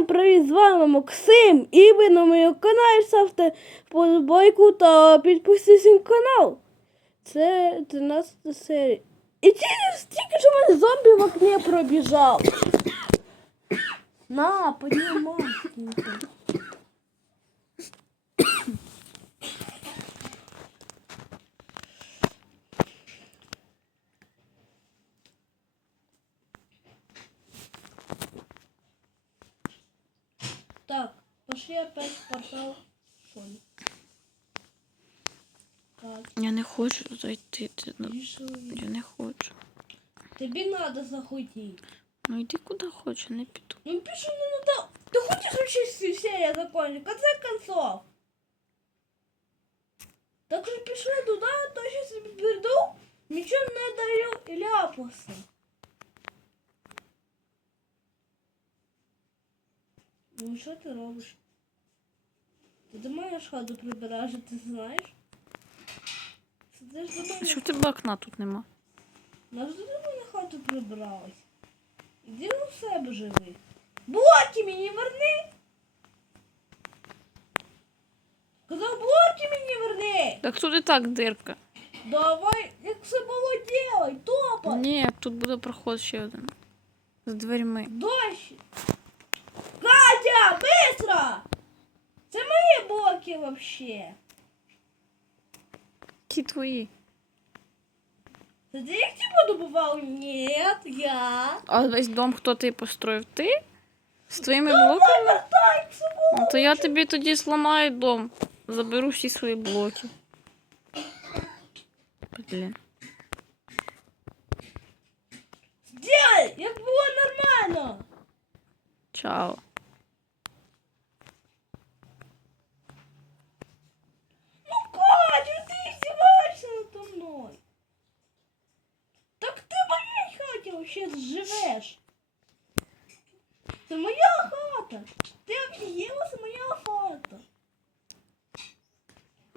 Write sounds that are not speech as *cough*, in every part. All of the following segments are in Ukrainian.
Всім привіт, з вами Максим. І ви на моєму каналі ставте подобайку та підписуйтесь на канал. Це 13 серія. І тільки стільки що мене зомбі в окні пробіжав. На, піднімай. Так, пошли опять портал Сони. Так, Я не хочу зайти. Ти, ну, пішли. я не хочу. Тобі надо захотіти. Ну йди куди хочеш, не піду. Ну пишу, ну надо. Ты хочешь вообще всю серию закончить? В конце концов. Так же пішли туда, то сейчас приду, ничего не даю і ляпаса. Ну що ти робиш? Ти до мене хату прибираєш, ти знаєш? Це ж до мене Що в тебе окна тут нема? Нас до мене хату прибралась. Іди у себе живи. Блоки мені верни! Казав, блоки мені верни! Так тут і так дирка. Давай, як все було делай, топай! Ні, тут буде проход ще один. З дверьми. Дощ! Катя, быстро! Мої блоки вообще. Ті твої. Це ти їх типу добував? Ні, я. А весь дом хто ти построїв? Ти? З твоїми Давай, блоками? вертай. Ну, то я тобі тоді зламаю дом. Заберу всі свої блоки. Блін. Сделай, як було нормально. Чао. Ну, Катя, ты издеваешься надо мной. Так ты в моей хате вообще живешь. Це моя хата. Ти це моя хата.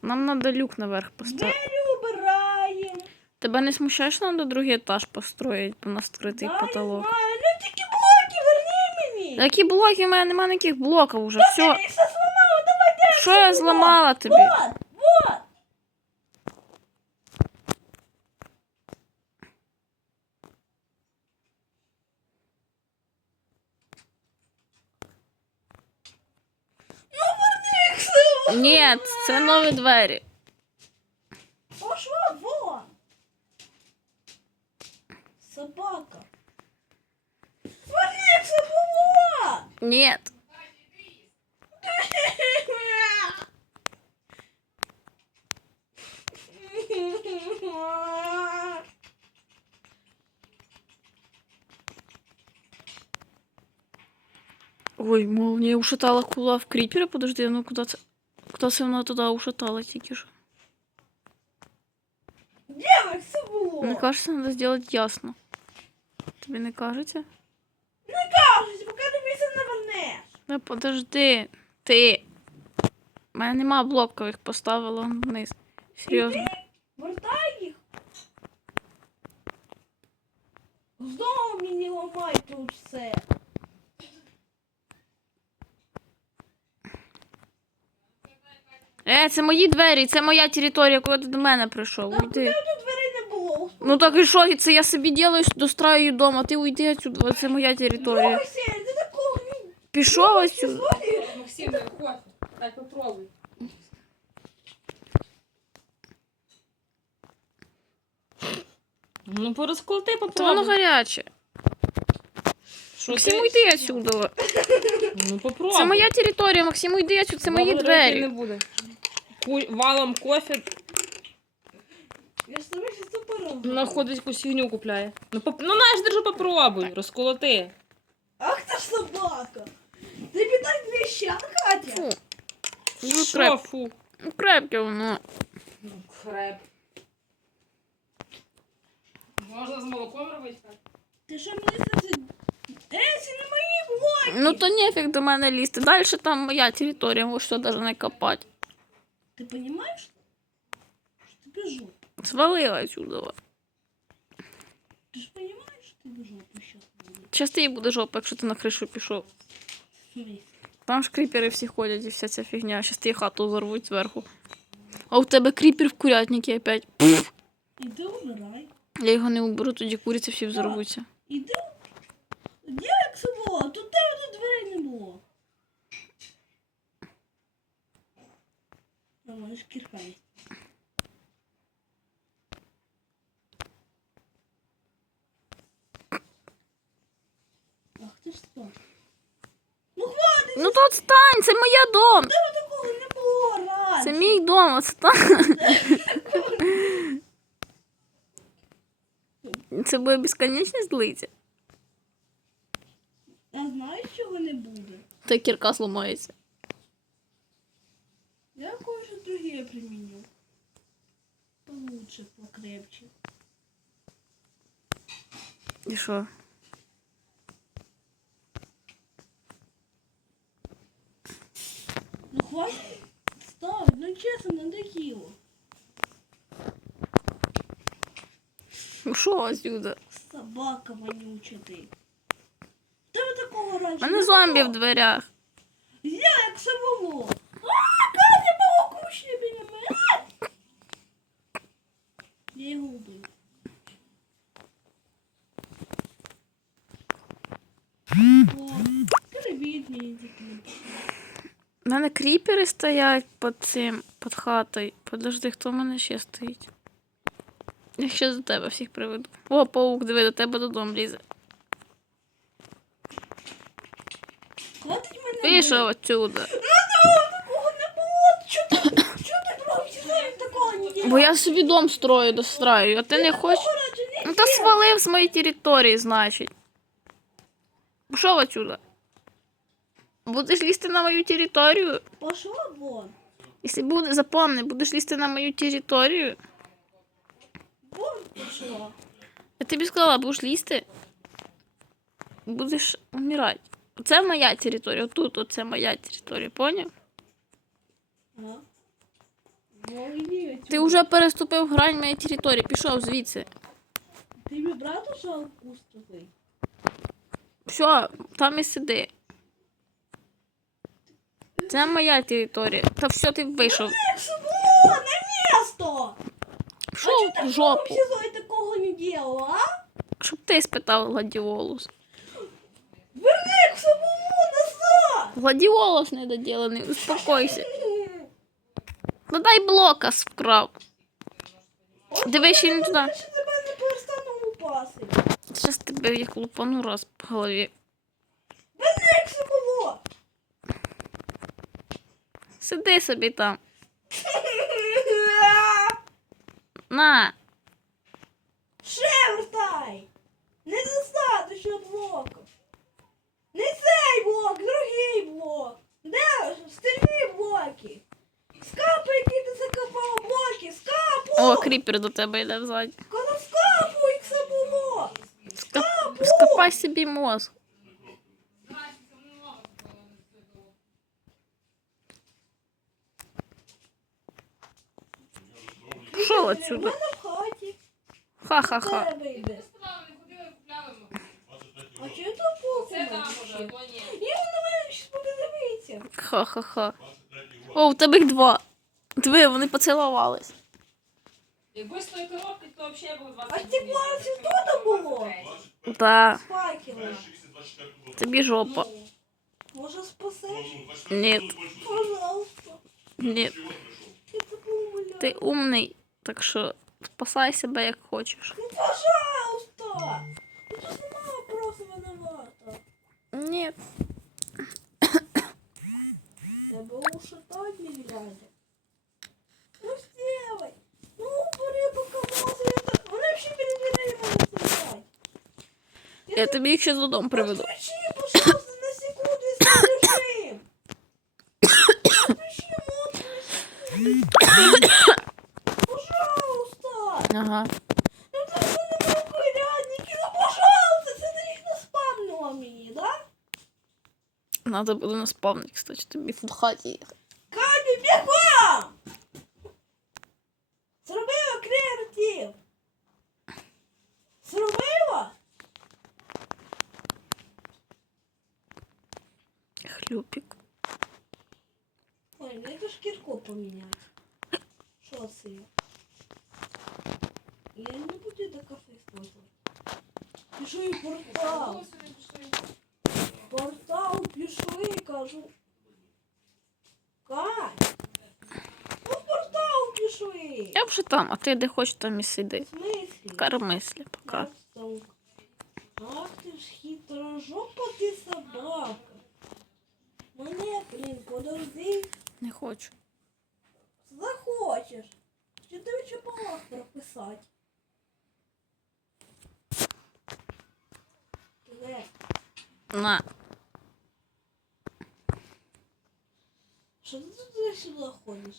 Нам треба люк наверх поставити. Двері убираємо. Тебе не смущає, що треба другий етаж построїти, бо у нас скритий Да, потолок. Не знаю. Ну тільки блоки верни мені. Які блоки? У мене немає ніяких блоків уже. Все. Що я зламала тобі? Вот. Ні, це нові двері. Пошла вон. Собака. Верни їх було. Ні. Ой, молния ушатала кула в крипера. Подожди, ну куда це вона туди ушатала тільки що? Де все було? Мне кажется, надо сделать ясно. Тобі не кажеться? Не кажуть, поки тобі це не вернеш. Да подожди. Ти. У мене нема блокових, поставила вниз. Серйозно. Вертай їх. Знову мені ламай тут все. Е, це мої двері, це моя територія, коли ти до мене прийшов. Так, Уйди. тебе тут дверей не було. Ну так і що? Це я собі ділаю, достраю дома, ти уйди отсюда, це моя територія. Другий ти такого не Пішов отсюда. Максим, дай кофе. Дай попробуй. Ну, порозколти Та воно попробуй. гаряче. Що Максим, ти? уйди отсюда. Ну, попробуй. Це моя територія, Максим, уйди отсюда, це мої Добре, йти Не двері. буде. Ку- Валом кофе, Я ж запорожу. знаходить якусь фігню купляє. Ну, поп... ну знаєш, держи попробуй, розколоти. Ах ти ж собака. Тобі так двіща, Катя. Фу. Ну, Що, креп. фу? Ну, крепке воно. Ну, хреб. Можна з молоком робити? Ти що мені це... Е, це не мої блоки. Ну то нефіг до мене лізти. Далі там моя територія, можеш сюди навіть не копати. Ти розумієш? Що ти біжу? Свалила отсюда. Ти ж розумієш, що ти біжу? Зараз ти буде жопа, якщо ти на кришу пішов. Там ж кріпери всі ходять і вся ця фігня. Щас ті хату взорвуть зверху. А у тебе кріпер в курятникі опять. Пф, Іди умирай. я його не уберу, тоді куриці всі взорвуться. Іди. Де як це було? Тут тебе тут дверей не було. Є. Ах ти ж що? Ну хватить! Ну то отстань, це моя дом. Тебе такого не було раніше! Це мій дом, отстань. *laughs* Це буде безконечність злиться. А знаєш, чого не буде? Та кірка зламається. Я применю. Получше, покрепче. І що? Ну хватит ставить, ну честно, надоело. Ну що отсюда? Собака вонюча ти. В Тебе такого раніше. У мене не зомбі в дверях. Я як самого. А, Катя пауку щебенем. Його Привіт, мені. У мене кріпери стоять під цим, під хатою. Подожди, хто в мене ще стоїть? Я ще до тебе всіх приведу. О, паук, диви, до тебе додому лізе. Мене. Отсюда. Такого не було. Чого ти, чого ти професіонально такого не делаешь? Бо я собі дом строю, достраю, а ти не хочеш. Ну то свалив з моєї території, значить. Пішов отсюда. Будеш лізти на мою територію. Пошла вон. Якщо буде, запомни, будеш лізти на мою територію. Вон пошла. Я тобі сказала, будеш лізти. Будеш вмирати. Оце моя територія. Тут оце моя територія, поняв? Ага. Ти вже переступив грань моєї території, пішов звідси. Ты мне брату жал кустовый? Все, там і сиди. Це моя територія. Та все, ти вийшов. О, на место! Пішов в жопу. сезоне такого не делала, а? Щоб ти спитав гладіолус. Верни к самому назад! Гладіолус недоділений, успокойся. Ну дай блока вкрав. Диви, ще не туди. Не. Зараз тебе як лупану раз по голові. Верни к самому! Сиди собі там. *laughs* На. Ще вертай! Недостаточно блоків. Не цей блок, другий блок. Де стальні блоки? Скапай, які ти закопав блоки, скапуй! О, кріпер до тебе йде ззаді. Коли скапуй, це було! Ска- Скопай собі мозг. Пішов У отсюда. мене в хаті. Ха-ха-ха. Тебе йде. А чи це полку? Я на мене щось буде дивитися. Ха-ха-ха. О, у тебе їх два. Диви, вони поцілувались. Якби з тої коробки, то взагалі було 20 А стекло це тут було? Та, З факелом. тобі жопа. Може спасеш? Ні, Пожалуйста. ні. Я тебе умоляю. Ти умний, так що спасай себе як хочеш. Ну, пожалуйста. Ну, ты сама просто виновата. Ні. Тебе ушатать не глядя. Ну, сделай. Ну. Я тобі їх ще додому приведу. Отключи, пожалуйста, на секунду. Отключи мозг на секунду. Пожалуйста. Ага. Ну це ж ну пожалуйста, це ти їх не спамнула мені, да? Надо буде на спавнити, кстати, тобі в хаті їх. Шкірку поміняти. Що це? Я не буду до кафе использовать. Пішли портал. Портал пішли, кажу. Кать. Ну в портал пішли. Я вже там, а ти де хочеш, там і сиди. В смислі? Кармислі пока. Ах ти ж хитра жопа ти собака. Мене, блін, подожди. Не хочу. Захочеш. Чи ти в чепалах прописати? На. Що ти туди сюди ходиш?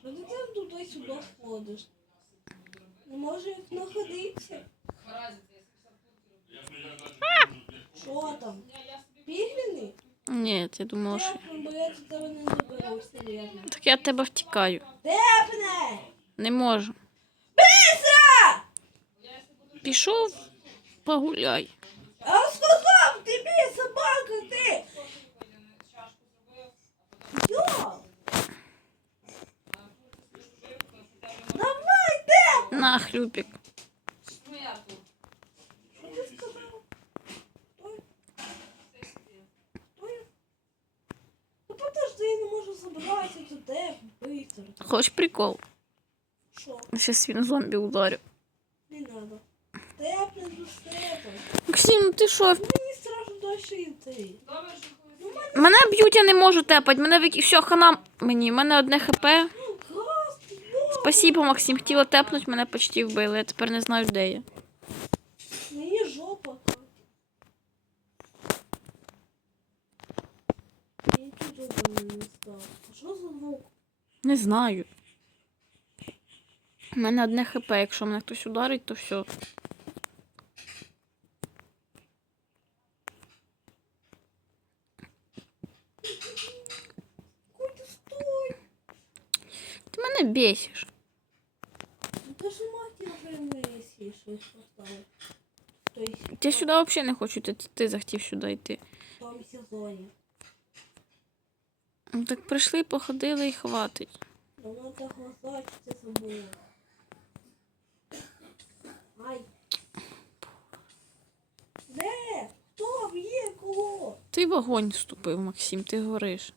Що ти там туди сюди ходиш? Не може як знаходитися? Що там? Пігліни? Ні, я думала, що. Бо я до тебе не. Так я від тебе втікаю. Тепне! Не можу. Бися! Пішов, погуляй. А сказав тобі, собака, ти! Йо! Давай, де? На, хлюпік. Що ти сказав? Стой. Стой. Ну подожди, я можу забратися быстро. Хочеш прикол? Що? Зараз він зомбі ударю. Не надо. Тепне до себе. Максим, ну ти що? Мені страшно далі йти. Мене б'ють, я не можу тепати. Мене вик... Все, хана мені. Мене одне хп. Газ! Спасибо, Максим. Хотіла тепнуть, мене почти вбили. Я тепер не знаю, де я. Мені жопа. Катя. Я тут жопа не став. А що за звук? Не знаю. У мене одне хп, якщо мене хтось ударить, то все. Ти мене бесиш. Ну ти ж щось поставив. Тобто Я сюди взагалі не хочу, ти, ти захотів сюди йти. в тому сезоні. Ну так прийшли, походили і хватить. Де? Хто б'є кого? Ти вогонь вступив, Максим, ти страшно.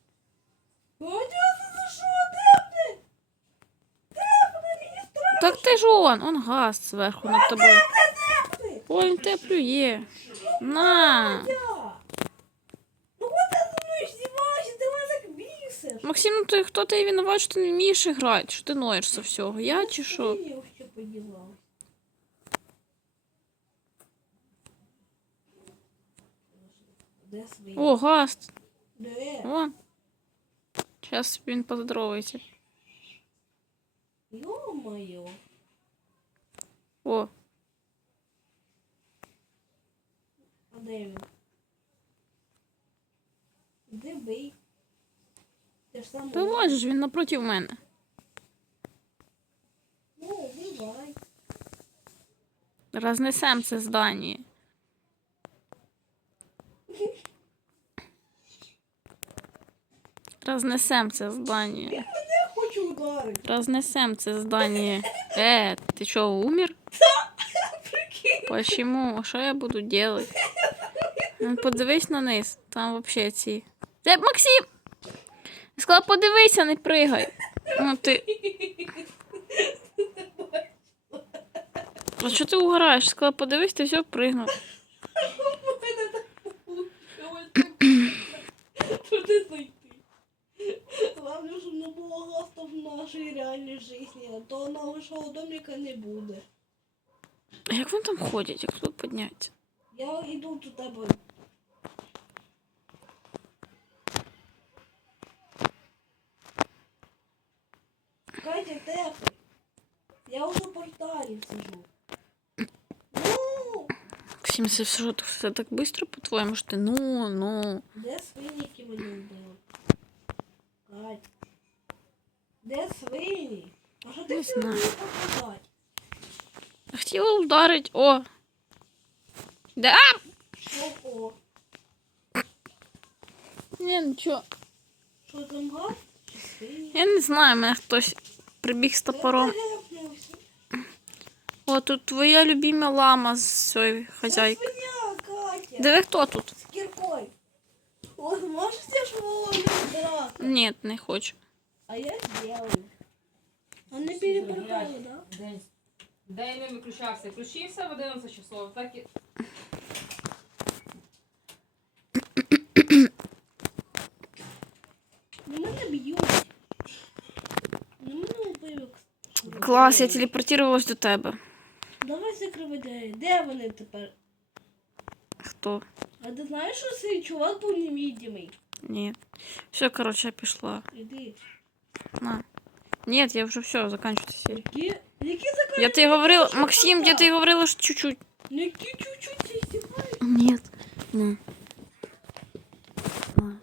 Так ти ж он, он газ зверху над тобою. Ой, він те. На. Катя! Ну от ти зі мною здіваєшся, ти мене так бісиш. Максим, ну ти хто ти винуват, що ти не вмієш грати? Що ти ноєшся всього? Я чи що? Свій? О. Де? О. Зараз він поздоровається. Йо-моє. О, А де він? Де бий? Ти бачиш, він напроти мене. Ну. Рознесем це здання. Рознесем це здання. Я хочу ударити. Рознесем це здання. Е, ти що, умер? *laughs* Почему? Що я буду делать? Ну, подивись на низ. Там вообще ці. Де Максим! Я сказала, подивися, не пригай. Ну ти. А що ти угораєш? Я Сказала, подивись, ти все пригнув. Туди зайти. Главное, щоб не було гаста в нашій реальній житті, а то нашого домика не буде. А як вони там ходять, як тут підняться? Я йду до тебе. Катя, тихо. Я уже в порталі сижу. Ну, Максим, це все, все так швидко, по-твоєму, що ти ну, ну. де свині, які мені вбили? Кать. Де свині? А що ти Не хотіла знаю. мені показати? Хотіла ударить, о. Де? А! Що о? Ні, нічого. Що там гад? Чи ти? Я не знаю, мене хтось прибіг з топором. О, тут твоя любима лама з свиня, Катя. Диви, хто тут? З кіркою. Можете ж волю? Ні, не хочу. А я сделаю. А не перепрыгаю, да? День не виключався. Включився в 11 часов. Так і... Клас, я телепортувалась до тебе. Давай закривай двері. Де вони тепер? Хто? А ти знаєш, що цей чувак був невидимий? Ні. Все, коротше, я пішла. Іди. На. Ні, я вже все, заканчиваю серію. Які? Які закон? Я тобі говорила, Максим, я тобі говорила, що чуть-чуть. Які чуть-чуть ти здіваєш? Ні. На. На.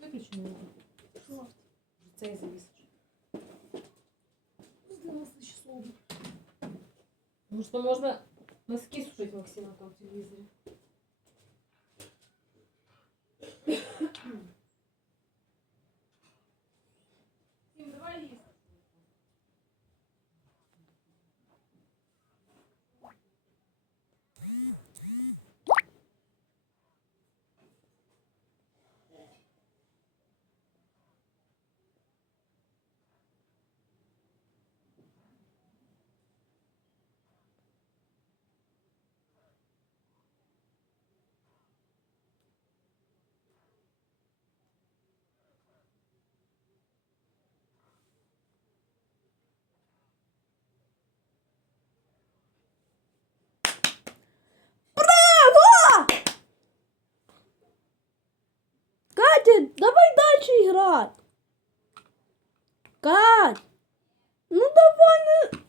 Виключи мені. Що? Цей завіс. 11 Може, что можно носки сушить, Максима там в телевізорі. Максим, давай їсти. Катя, давай дальше играть. Кать, ну давай не...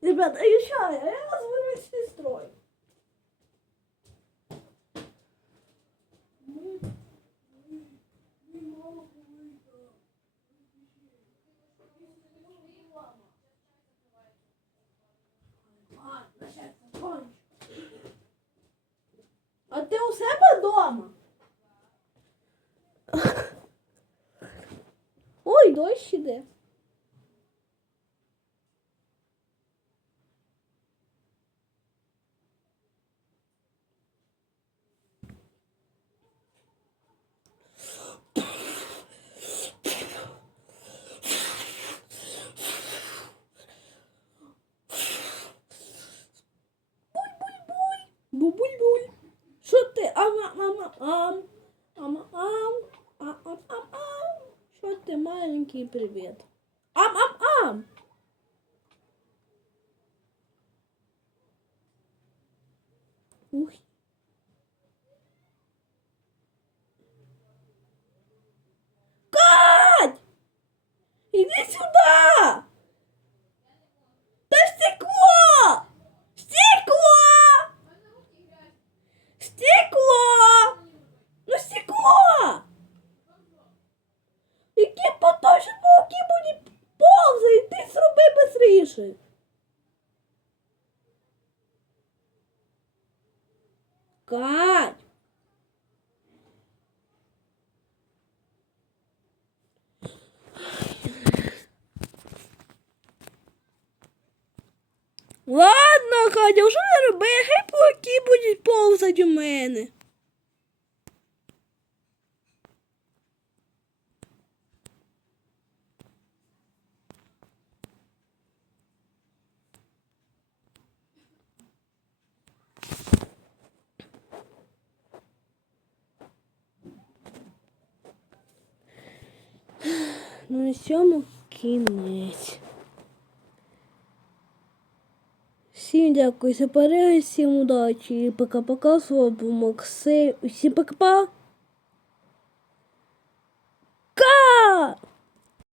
Ребята, еще я вас вывести строй. А ти у себе вдома? Ой, дощ іде. Привіт? Повзати у мене. Ну на цьому кінець. Всім дякую за перегляд, всім удачі і пока-пока. З вами був Максим. Всім пока-пока!